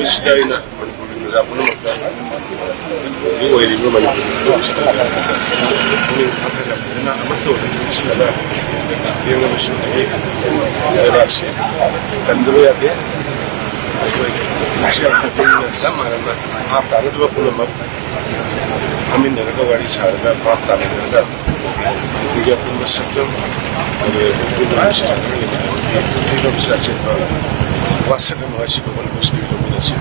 Misdaina manipulada pun makna ini wajib manipulada misdaina ini apa yang kita amat tu misdaina yang kami sukai berasi dan dulu ya dia masih ada sama dengan apa itu dua puluh lima amin dan kawari sahara fakta dan tiga puluh sektor ada puluh sektor ini bisa cepat wasana masih boleh mesti dominasi